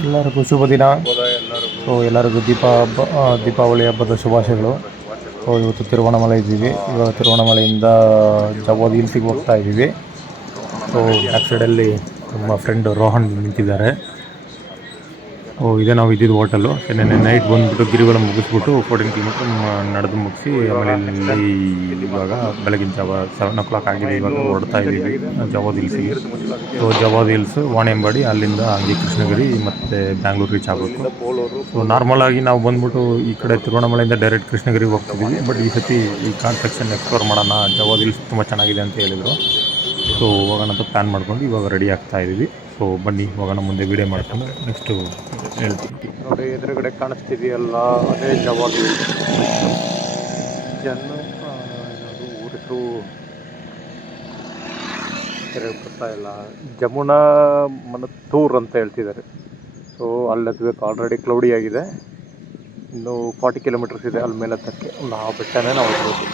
ಎಲ್ಲರಿಗೂ ಶುಭ ದಿನ. ಸೊ ಎಲ್ಲರಿಗೂ ದೀಪಾವಳಿ ಹಬ್ಬದ ಶುಭಾಶಯಗಳು. ಸೊ ಇವತ್ತು ತಿರುವಣ್ಣಾಮಲೈ ಇದ್ದೀವಿ. ಇವಾಗ ತಿರುವಣ್ಣಾಮಲೆಯಿಂದ ಜವಾದ್ ಹಿಲ್ಸಿಗೆ ಹೋಗ್ತಾ ಇದ್ದೀವಿ. ಸೊ ಬ್ಯಾಕ್ ಸೈಡಲ್ಲಿ ನಮ್ಮ ಫ್ರೆಂಡ್ ರೋಹನ್ ನಿಂತಿದ್ದಾರೆ. ಇದೇ ನಾವು ಇದ್ದಿದ್ದು ಹೋಟೆಲು. ನೆನ್ನೆ ನೈಟ್ ಬಂದುಬಿಟ್ಟು ಗಿರಿವಲ ಮುಗಿಸ್ಬಿಟ್ಟು 14 ಕಿಲೋಮೀಟ್ರ್ ನಡೆದು ಮುಗಿಸಿ ಆಮೇಲೆ ಇಲ್ಲಿ ಇವಾಗ ಬೆಳಗಿನ ಜಾವ 7 o'clock ಆಗಿದೆ. ಇವಾಗ ಹೊರಡ್ತಾ ಇದ್ದೀವಿ ಜವಾದ್ ಹಿಲ್ಸಿಗೆ. ಸೊ ಜವಾದ್ ಹಿಲ್ಸ್, ವಾಣಿಯಂಬಾಡಿ, ಅಲ್ಲಿಂದ ಹಂಗೆ ಕೃಷ್ಣಗಿರಿ ಮತ್ತು ಬ್ಯಾಂಗ್ಳೂರು ರೀಚ್ ಆಗಬೇಕು. ಸೊ ನಾರ್ಮಲ್ ಆಗಿ ನಾವು ಬಂದ್ಬಿಟ್ಟು ಈ ಕಡೆ ತಿರುವಣ್ಣಾಮಲೆಯಿಂದ ಡೈರೆಕ್ಟ್ ಕೃಷ್ಣಗಿರಿಗೆ ಹೋಗ್ತಿದ್ದೀವಿ. ಬಟ್ ಈ ಸತಿ ಈ ಘಾಟ್ ಸೆಕ್ಷನ್ ಎಕ್ಸ್ಪ್ಲೋರ್ ಮಾಡೋಣ, ಜವಾದ್ ಹಿಲ್ಸ್ ತುಂಬ ಚೆನ್ನಾಗಿದೆ ಅಂತ ಹೇಳಿದರು. ಸೊ ಹೋಗೋಣ ಅಂತ ಪ್ಲ್ಯಾನ್ ಮಾಡ್ಕೊಂಡು ಇವಾಗ ರೆಡಿ ಆಗ್ತಾ ಇದ್ದೀವಿ. ಸೊ ಬನ್ನಿ ಹೋಗೋಣ, ಮುಂದೆ ವೀಡಿಯೋ ಮಾಡ್ಕೊಂಡು ನೆಕ್ಸ್ಟು ಹೇಳ್ತೀನಿ. ನೋಡಿ ಎದುರುಗಡೆ ಕಾಣಿಸ್ತಿದೆಯಲ್ಲ, ಅದೇ ಜವಾದ್ ಹಿಲ್ಸ್. ಊರ ಹೆಸರು ಬರ್ತಾ ಇಲ್ಲ, ಜಮುನಾ ಮನತ್ತೂರ್ ಅಂತ ಹೇಳ್ತಿದ್ದಾರೆ. ಸೊ ಅಲ್ಲಿ ಹತ್ಬೇಕು. ಆಲ್ರೆಡಿ ಕ್ಲೌಡಿ ಆಗಿದೆ. ಇನ್ನು 40 ಕಿಲೋಮೀಟರ್ಸ್ ಇದೆ ಅಲ್ಲಿ ಮೇಲೆ ಹತ್ತಕ್ಕೆ. ಆ ಬೆಟ್ಟನೇ ನಾವು ಹೋಗ್ಬೋದು.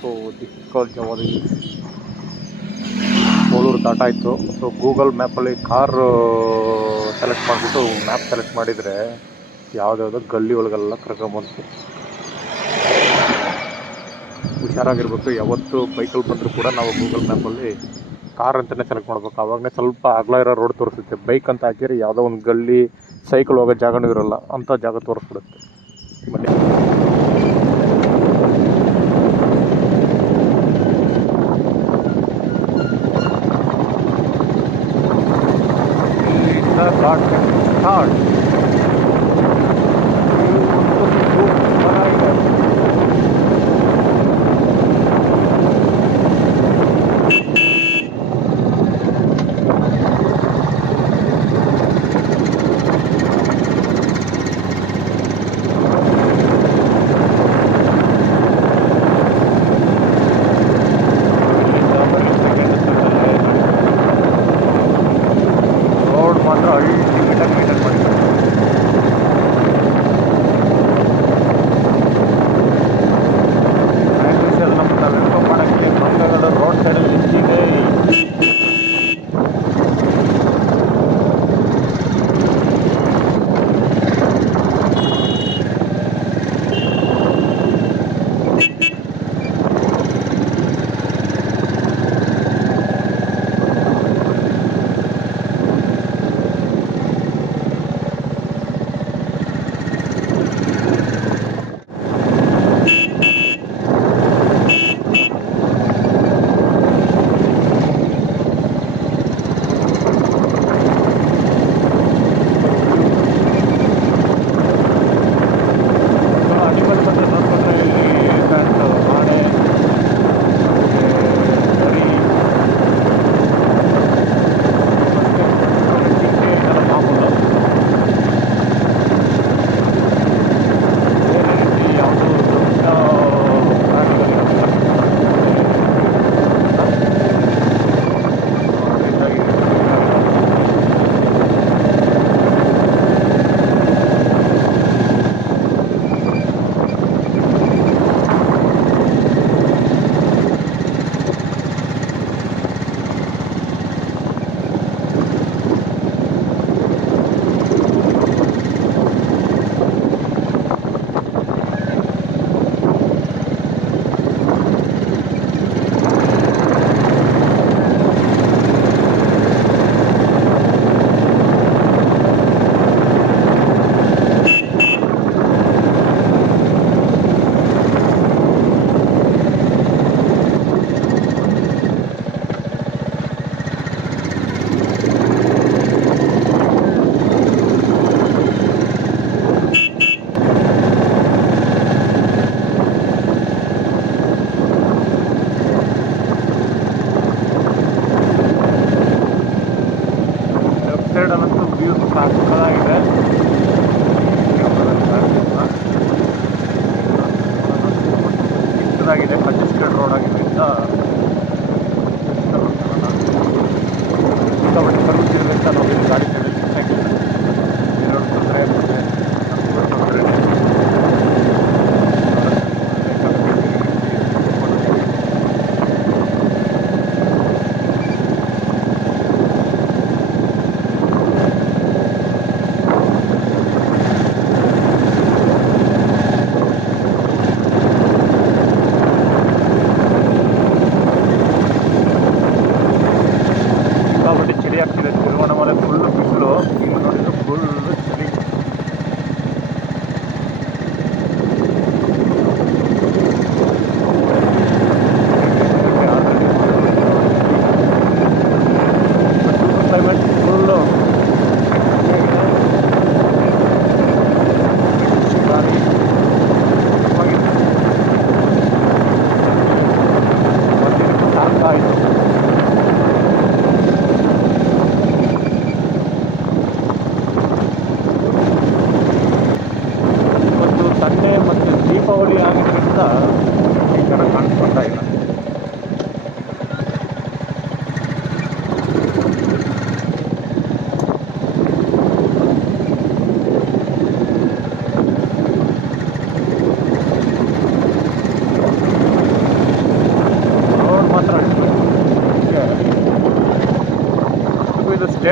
So this is called Jawadhu hills. Kolur ದಾಟಾಯಿತು. ಸೊ ಗೂಗಲ್ ಮ್ಯಾಪಲ್ಲಿ ಕಾರು ಸೆಲೆಕ್ಟ್ ಮಾಡಿಬಿಟ್ಟು ಮ್ಯಾಪ್ ಸೆಲೆಕ್ಟ್ ಮಾಡಿದರೆ ಯಾವುದ್ಯಾವುದೋ ಗಲ್ಲಿ ಒಳಗೆಲ್ಲ ಕರ್ಕೊಂಬಂತು. ಹುಷಾರಾಗಿರ್ಬೇಕು. ಯಾವತ್ತು ಬೈಕಲ್ಲಿ ಬಂದರೂ ಕೂಡ ನಾವು ಗೂಗಲ್ ಮ್ಯಾಪಲ್ಲಿ ಕಾರ್ ಅಂತಲೇ ಸೆಲೆಕ್ಟ್ ಮಾಡ್ಬೇಕು. ಆವಾಗಲೇ ಸ್ವಲ್ಪ ಅಗಲ ಇರೋ ರೋಡ್ ತೋರಿಸುತ್ತೆ. ಬೈಕ್ ಅಂತ ಹಾಕಿದ್ರೆ ಯಾವುದೋ ಒಂದು ಗಲ್ಲಿ, ಸೈಕಲ್ ಹೋಗೋ ಜಾಗನೂ ಇರೋಲ್ಲ, ಅಂಥ ಜಾಗ ತೋರಿಸ್ಬಿಡುತ್ತೆ. ಬನ್ನಿ. ಘಾಟ್ ಸ್ಟಾರ್ಟ್.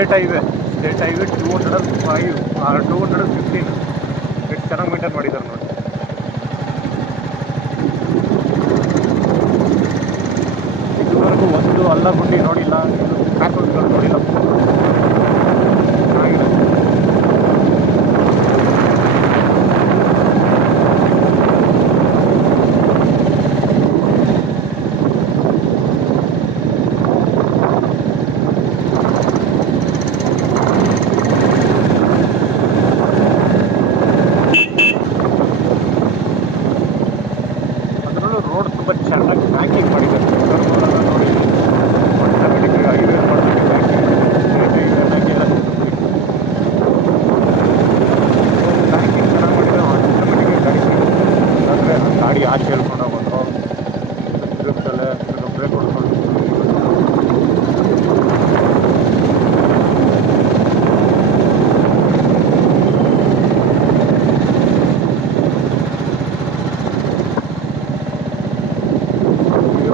ಸ್ಟೇಟ್ ಹೈವೇ 205 215 ಎಷ್ಟು ಚೆನ್ನಾಗಿ ಮೇಂಟೈನ್ ಮಾಡಿದ್ದಾರೆ ನೋಡಿ. ಇದುವರೆಗೂ ಒಂದು ಅಲ್ಲ ಗುಂಡಿ ನೋಡಿಲ್ಲ, ಪ್ಯಾಕೌಟ್ಗಳು ನೋಡಿಲ್ಲ. ಚೆನ್ನಾಗಿದೆ. ರೋಡ್ ತುಂಬ ಚೆನ್ನಾಗಿ ಪ್ಯಾಕಿಂಗ್ ಮಾಡಿದ್ದಾರೆ. ನೋಡಿ ಆಟೋಮೆಟಿಕ್ ಹೈವೇ ಮಾಡ್ತಾರೆ, ಪ್ಯಾಕಿಂಗ್ ಚೆನ್ನಾಗಿ ಮಾಡಿದ್ರೆ ಆಟೋಮೆಟಿಕ್ ಗಾಡಿ ಅಂದರೆ ಗಾಡಿ ಆಚೆ ಹೇಳ್ಕೊಂಡು ಹೋಗೋದು, ತಿರುಗ್ಸಲೆ ಬ್ರೇಕ್ ಹೊಡ್ಕೊಂಡು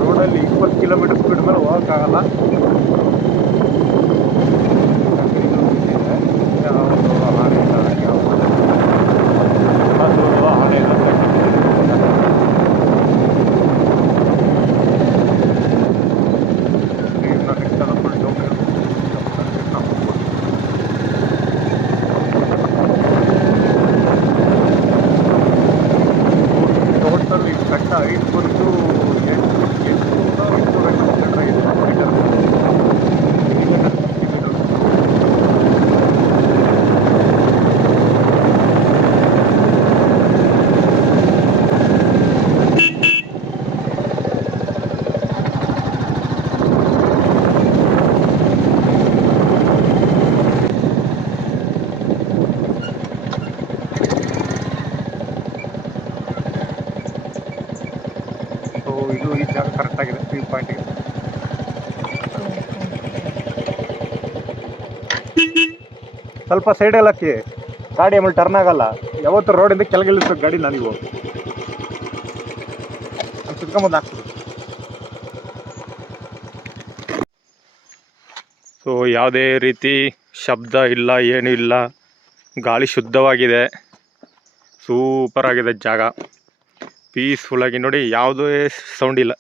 ರೋಡಲ್ಲಿ 20 ಕಿಲೋಮೀಟರ್ ಸ್ಪೀಡ್ ಮೇಲೆ ಹೋಗೋಕ್ಕಾಗಲ್ಲ. ಟೋಟಲ್ ಇದು ಕಟ್ಟ 8 ಇದು ಈ ಜಾಗ ಕರೆಕ್ಟಾಗಿದೆ ವ್ಯೂ ಪಾಯಿಂಟಿಗೆ. ಸ್ವಲ್ಪ ಸೈಡಲ್ಲಿ ಹಾಕಿ, ಗಾಡಿ ಆಮೇಲೆ ಟರ್ನ್ ಆಗಲ್ಲ. ಯಾವತ್ತು ರೋಡಿಂದ ಕೆಳಗಿಳಿಸ್ಬೇಕು ಗಾಡಿ ನನಗೂ ಸುತ್ಕೊಂಬಂದು ಹಾಕ್ತೀವಿ. ಸೊ ಯಾವುದೇ ರೀತಿ ಶಬ್ದ ಇಲ್ಲ, ಏನೂ ಇಲ್ಲ, ಗಾಳಿ ಶುದ್ಧವಾಗಿದೆ, ಸೂಪರ್ ಆಗಿದೆ ಜಾಗ, ಪೀಸ್ಫುಲ್ಲಾಗಿ ನೋಡಿ. ಯಾವುದೇ ಸೌಂಡ್ ಇಲ್ಲ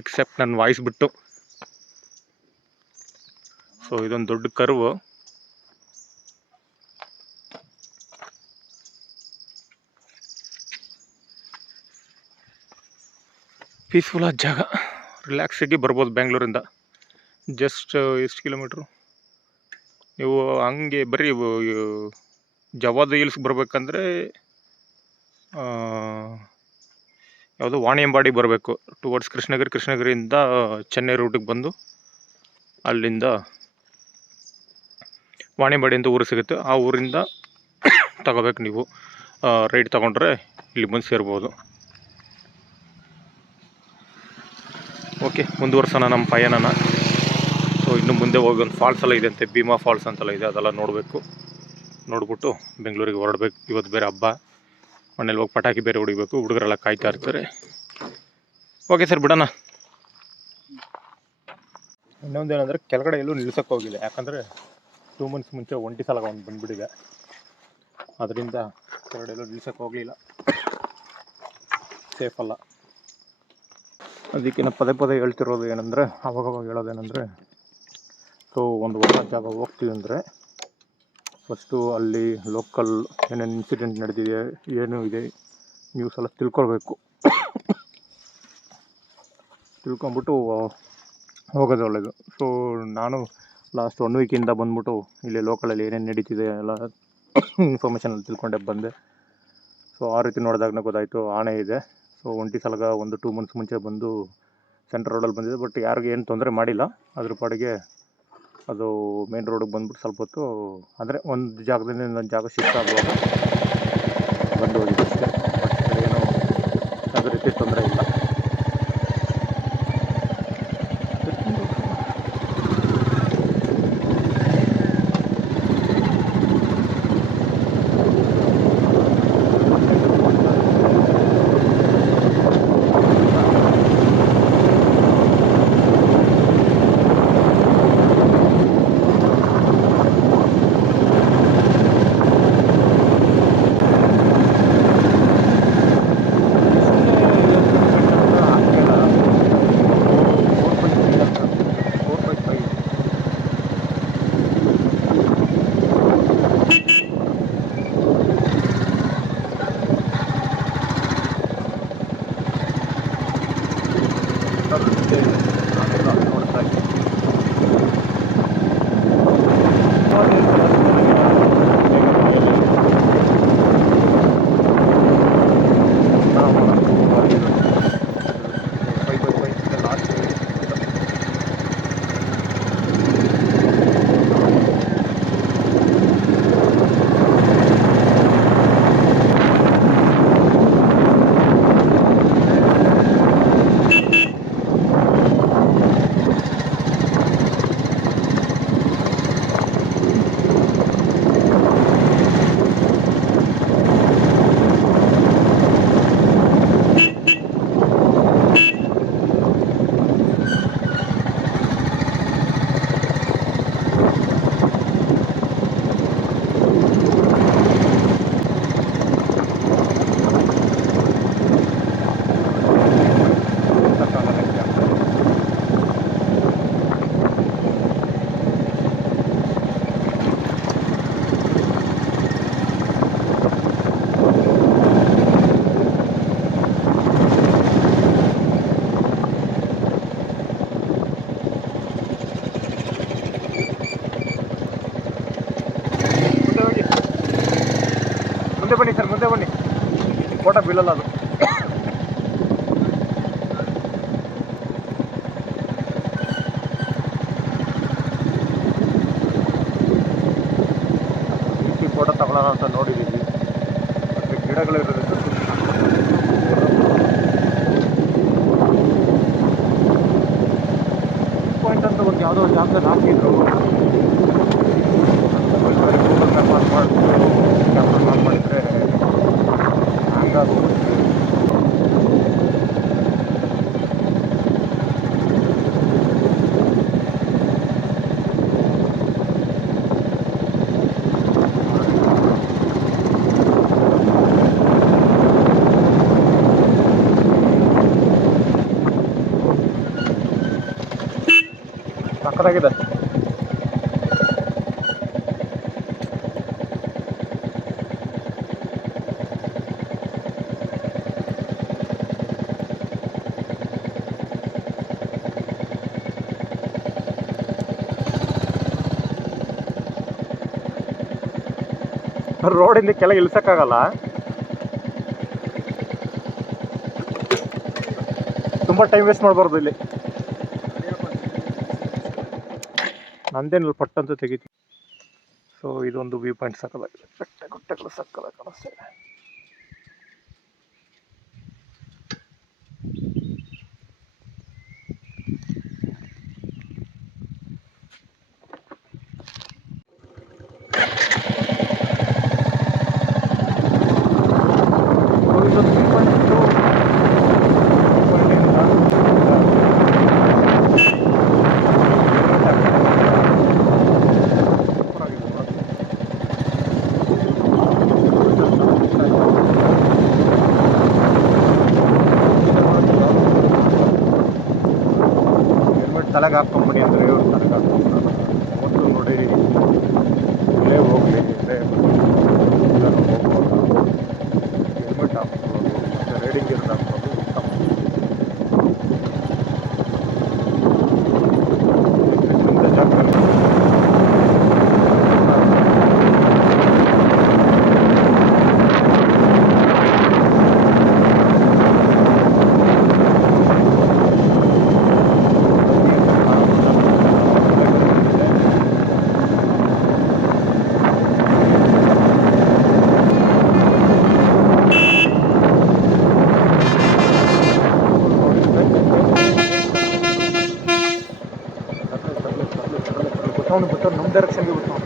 ಎಕ್ಸೆಪ್ಟ್ ನನ್ನ ವಾಯ್ಸ್ ಬಿಟ್ಟು. ಸೊ ಇದೊಂದು ದೊಡ್ಡ ಕರ್ವು. ಪೀಸ್ಫುಲ್ ಆದ ಜಾಗ, ರಿಲ್ಯಾಕ್ಸಾಗಿ ಬರ್ಬೋದು ಬೆಂಗಳೂರಿಂದ. ಜಸ್ಟ್ ಎಷ್ಟು ಕಿಲೋಮೀಟ್ರು, ನೀವು ಹಂಗೆ ಬರೀ ಜವಾದು ಹಿಲ್ಸ್ಗೆ ಬರಬೇಕಂದ್ರೆ ಯಾವುದೋ ವಾಣಿಯಂಬಾಡಿ ಬರಬೇಕು. ಟುವರ್ಡ್ಸ್ ಕೃಷ್ಣಗಿರಿಯಿಂದ ಚೆನ್ನೈ ರೂಟಿಗೆ ಬಂದು ಅಲ್ಲಿಂದ ವಾಣಿಯಂಬಾಡಿ ಅಂತ ಊರು ಸಿಗುತ್ತೆ. ಆ ಊರಿಂದ ತಗೋಬೇಕು ನೀವು. ರೈಟ್ ತೊಗೊಂಡ್ರೆ ಇಲ್ಲಿ ಬಂದು ಸೇರ್ಬೋದು. ಓಕೆ, ಮುಂದುವರ್ಸೋಣ ನಮ್ಮ ಪಯಣನ. ಸೊ ಇನ್ನು ಮುಂದೆ ಹೋಗಿ ಒಂದು ಫಾಲ್ಸ್ ಎಲ್ಲ ಇದೆ ಅಂತೆ, ಭೀಮಾ ಫಾಲ್ಸ್ ಅಂತೆಲ್ಲ ಇದೆ, ಅದೆಲ್ಲ ನೋಡಬೇಕು. ನೋಡ್ಬಿಟ್ಟು ಬೆಂಗಳೂರಿಗೆ ಹೊರಡಬೇಕು. ಇವತ್ತು ಬೇರೆ ಹಬ್ಬ, ಮನೇಲಿ ಹೋಗಿ ಪಟಾಕಿ ಬೇರೆ ಹೊಡಿಬೇಕು, ಹುಡುಗರೆಲ್ಲ ಕಾಯ್ತಾ ಇರ್ತಾರೆ. ಓಕೆ ಸರ್, ಬಿಡೋಣ. ಇನ್ನೊಂದೇನೆಂದರೆ ಕೆಳಗಡೆ ಎಲ್ಲೂ ನಿಲ್ಸೋಕ್ಕೆ ಹೋಗಿಲ್ಲ, ಯಾಕಂದರೆ 2 ಮಂತ್ಸ್ ಮುಂಚೆ ಒಂಟಿ ಸಲ ಒಂದು ಬಂದುಬಿಟ್ಟಿದೆ. ಅದರಿಂದ ಕೆಳಗಡೆ ಎಲ್ಲೂ ನಿಲ್ಸೋಕ್ಕೆ ಹೋಗಲಿಲ್ಲ, ಸೇಫ್ ಅಲ್ಲ. ಅದಕ್ಕೆ ನಾನು ಪದೇ ಹೇಳ್ತಿರೋದು ಏನಂದರೆ, ಅವಾಗವಾಗ ಹೇಳೋದೇನೆಂದರೆ, ಸೊ ಒಂದು ಹೊಸ ಜಾಗ ಹೋಗ್ತೀವಿ ಅಂದರೆ ಫಸ್ಟು ಅಲ್ಲಿ ಲೋಕಲ್ ಏನೇನು ಇನ್ಸಿಡೆಂಟ್ ನಡೆದಿದೆ, ಏನು ಇದೆ, ನ್ಯೂಸ್ ಎಲ್ಲ ತಿಳ್ಕೊಳ್ಬೇಕು. ತಿಳ್ಕೊಂಬಿಟ್ಟು ಹೋಗೋದು ಒಳ್ಳೆಯದು. ಸೊ ನಾನು ಲಾಸ್ಟ್ 1 ವೀಕಿಂದ ಬಂದ್ಬಿಟ್ಟು ಇಲ್ಲಿ ಲೋಕಲಲ್ಲಿ ಏನೇನು ನಡೀತಿದೆ ಎಲ್ಲ ಇನ್ಫಾರ್ಮೇಷನ್ ತಿಳ್ಕೊಂಡೆ ಬಂದೆ. ಸೊ ಆ ರೀತಿ ನೋಡಿದಾಗನೇ ಗೊತ್ತಾಯಿತು ಆನೆ ಇದೆ. ಸೊ ಒಂಟಿ ಸಲಗ 1-2 ಮಂತ್ಸ್ ಮುಂಚೆ ಬಂದು ಸೆಂಟ್ರ್ ರೋಡಲ್ಲಿ ಬಂದಿದೆ. ಬಟ್ ಯಾರಿಗೂ ಏನು ತೊಂದರೆ ಮಾಡಿಲ್ಲ, ಅದ್ರ ಪಾಡಿಗೆ ಅದು ಮೇನ್ ರೋಡಿಗೆ ಬಂದ್ಬಿಟ್ಟು ಸ್ವಲ್ಪ ಹೊತ್ತು ಅಂದರೆ ಒಂದು ಜಾಗದಿಂದ ಇನ್ನೊಂದು ಜಾಗ ಶಿಫ್ಟ್ ಆಗುವಾಗ ಬಂದು ಹೋಗಿದೆ ಅಷ್ಟೇ. ಬಟ್ ಏನೂ ಅದೇ ರೀತಿ ತೊಂದರೆ ಇಲ್ಲ. ಮುಂದೆ ಬನ್ನಿ ಸರ್, ಮುಂದೆ ಬನ್ನಿ, ಫೋಟೋ ಬೀಳಲ್ಲ ಅದು. ಈ ಫೋಟೋ ತಗೊಳ್ಳೋಣ ಅಂತ ನೋಡಿದ್ದೀವಿ, ಮತ್ತೆ ಗಿಡಗಳು ಇರೋದ್ರಿಂದ ಪಾಯಿಂಟ್ ಅಂತ ಒಂದು ಯಾವುದೋ ಒಂದು ಜಾಗದಲ್ಲಿ ಹಾಕಿದ್ರು. ಗೂಗಲ್ ಮ್ಯಾಪ್ ಆನ್ ಮಾಡಿಬಿಟ್ಟು ಕ್ಯಾಮ್ರಾ ಆನ್ ಮಾಡಿದರೆ ಹಂಗಾಗೋಗುತ್ತೆ. ಸಕ್ಕತ್ತಾಗಿದೆ. ರೋಡಿಂದ ಕೆಳಗೆ ಇಳಿಸೋಕ್ಕಾಗಲ್ಲ, ತುಂಬ ಟೈಮ್ ವೇಸ್ಟ್ ಮಾಡಬಾರ್ದು ಇಲ್ಲಿ. ನಂದೇನಿಲ್ಲ, ಪಟ್ಟಂತ ತೆಗಿತೀವಿ. ಸೊ ಇದೊಂದು ವ್ಯೂ ಪಾಯಿಂಟ್ ಸಕ್ಕಲಾಗಿದೆ, ಬೆಟ್ಟ ಗುಡ್ಡಗಳು ಸಕ್ಕಲಾಗಿ ಕಾಣಿಸ್ತಾ ಇದೆ. ತಲೆಗೆ ಹಾಕ್ಕೊಂಬಿಡಿ ಅಂದರೆ ಇವರು ತಲೆಗೆ ಹಾಕ್ಕೊಂಡು ಮೊದಲು ನೋಡಿ ಇಲ್ಲೇ ಹೋಗಲಿ, ಇಲ್ಲೇ ಹೋಗ್ಬೋದು, ಹೆಲ್ಮೆಟ್ ಹಾಕ್ಬೋದು, ಮತ್ತು ರೈಡಿಂಗ್ ಗೇರ್ ಹಾಕ್ಬೋದು. ಇಂಥ ಜಾಗದಲ್ಲಿ ಬರ್ತಾವೆ ನಮ್ಮ ಡೈರೆಕ್ಷನ್ಗೆ ಬರ್ತಾವೆ.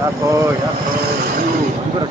ಯಾಕೋ ಇವರು